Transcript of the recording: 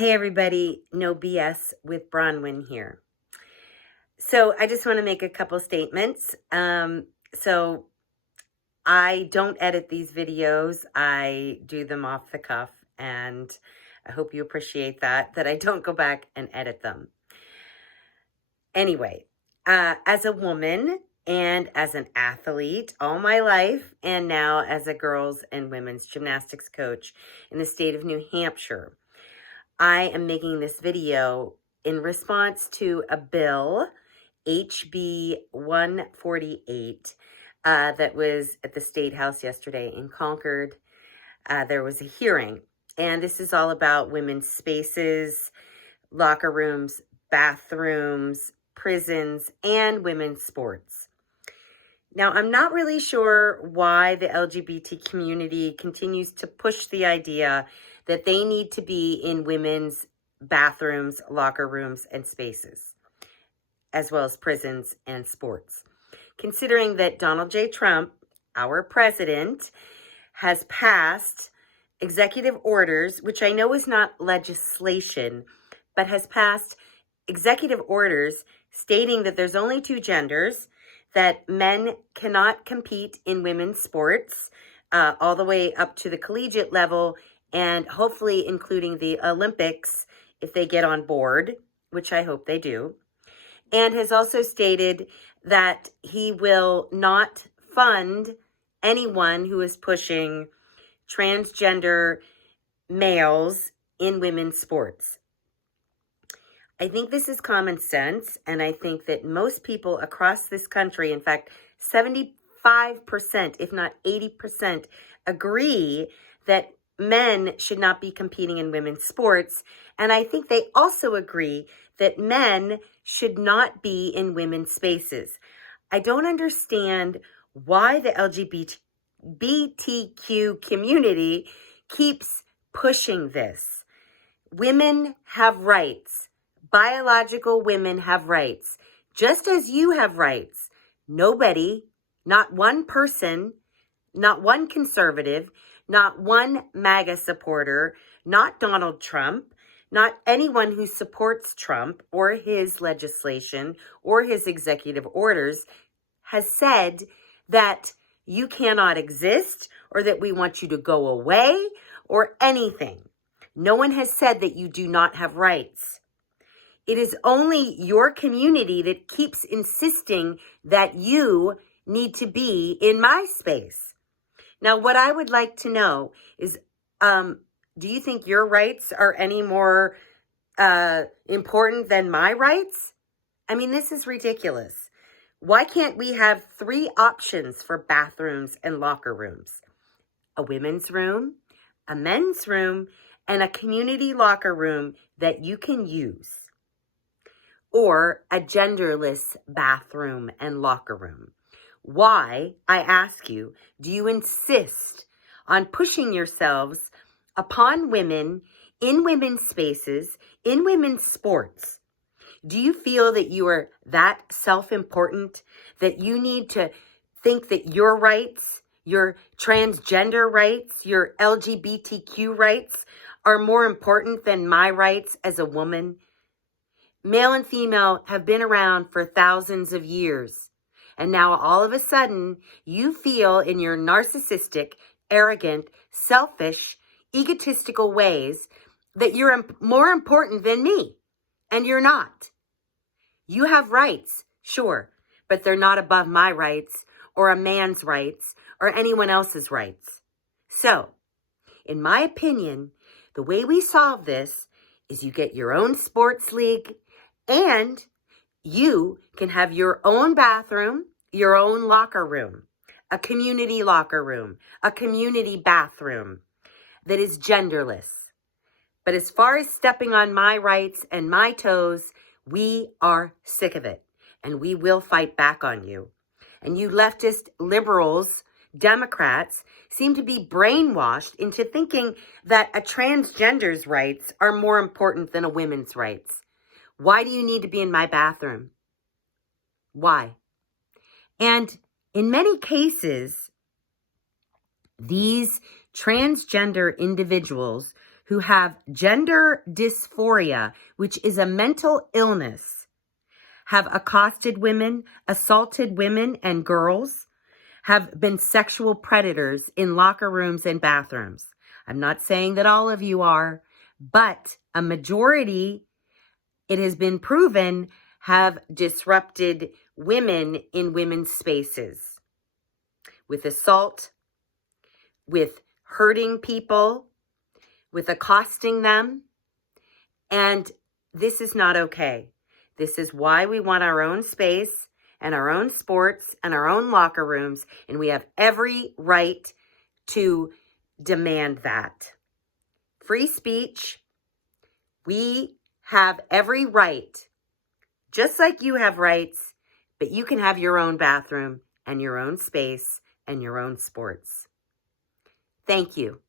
Hey everybody, no BS with Bronwyn here. So I just want to make a couple statements. So I don't edit these videos. I do them off the cuff, and I hope you appreciate that I don't go back and edit them. Anyway, as a woman and as an athlete all my life, and now as a girls and women's gymnastics coach in the state of New Hampshire, I am making this video in response to a bill, HB 148, that was at the State House yesterday in Concord. There was a hearing, and this is all about women's spaces, locker rooms, bathrooms, prisons, and women's sports. Now, I'm not really sure why the LGBT community continues to push the idea that they need to be in women's bathrooms, locker rooms, and spaces, as well as prisons and sports. Considering that Donald J. Trump, our president, has passed executive orders, which I know is not legislation, but has passed executive orders stating that there's only two genders, that men cannot compete in women's sports, all the way up to the collegiate level, and hopefully including the Olympics if they get on board, which I hope they do, and has also stated that he will not fund anyone who is pushing transgender males in women's sports. I think this is common sense, and I think that most people across this country, in fact, 75%, if not 80%, agree that men should not be competing in women's sports. And I think they also agree that men should not be in women's spaces. I don't understand why the LGBTQ community keeps pushing this. Women have rights. Biological women have rights, just as you have rights. Nobody, not one person, not one conservative, not one MAGA supporter, not Donald Trump, not anyone who supports Trump or his legislation or his executive orders has said that you cannot exist or that we want you to go away or anything. No one has said that you do not have rights. It is only your community that keeps insisting that you need to be in my space. Now, what I would like to know is, do you think your rights are any more important than my rights? I mean, this is ridiculous. Why can't we have 3 options for bathrooms and locker rooms? A women's room, a men's room, and a community locker room that you can use. Or a genderless bathroom and locker room. Why, I ask you, do you insist on pushing yourselves upon women in women's spaces, in women's sports? Do you feel that you are that self-important, that you need to think that your rights, your transgender rights, your LGBTQ rights are more important than my rights as a woman? Male and female have been around for thousands of years. And now all of a sudden, you feel in your narcissistic, arrogant, selfish, egotistical ways that you're more important than me. And you're not. You have rights, sure, but they're not above my rights or a man's rights or anyone else's rights. So, in my opinion, the way we solve this is you get your own sports league, and you can have your own bathroom, your own locker room, a community locker room, a community bathroom that is genderless. But as far as stepping on my rights and my toes, we are sick of it, and we will fight back on you. And you leftist liberals, Democrats, seem to be brainwashed into thinking that a transgender's rights are more important than a woman's rights. Why do you need to be in my bathroom? Why? And in many cases, these transgender individuals who have gender dysphoria, which is a mental illness, have accosted women, assaulted women and girls, have been sexual predators in locker rooms and bathrooms. I'm not saying that all of you are, but a majority, it has been proven, have disrupted women in women's spaces with assault, with hurting people, with accosting them. And this is not okay. This is why we want our own space and our own sports and our own locker rooms. And we have every right to demand that. Free speech. We have every right, just like you have rights, but you can have your own bathroom and your own space and your own sports. Thank you.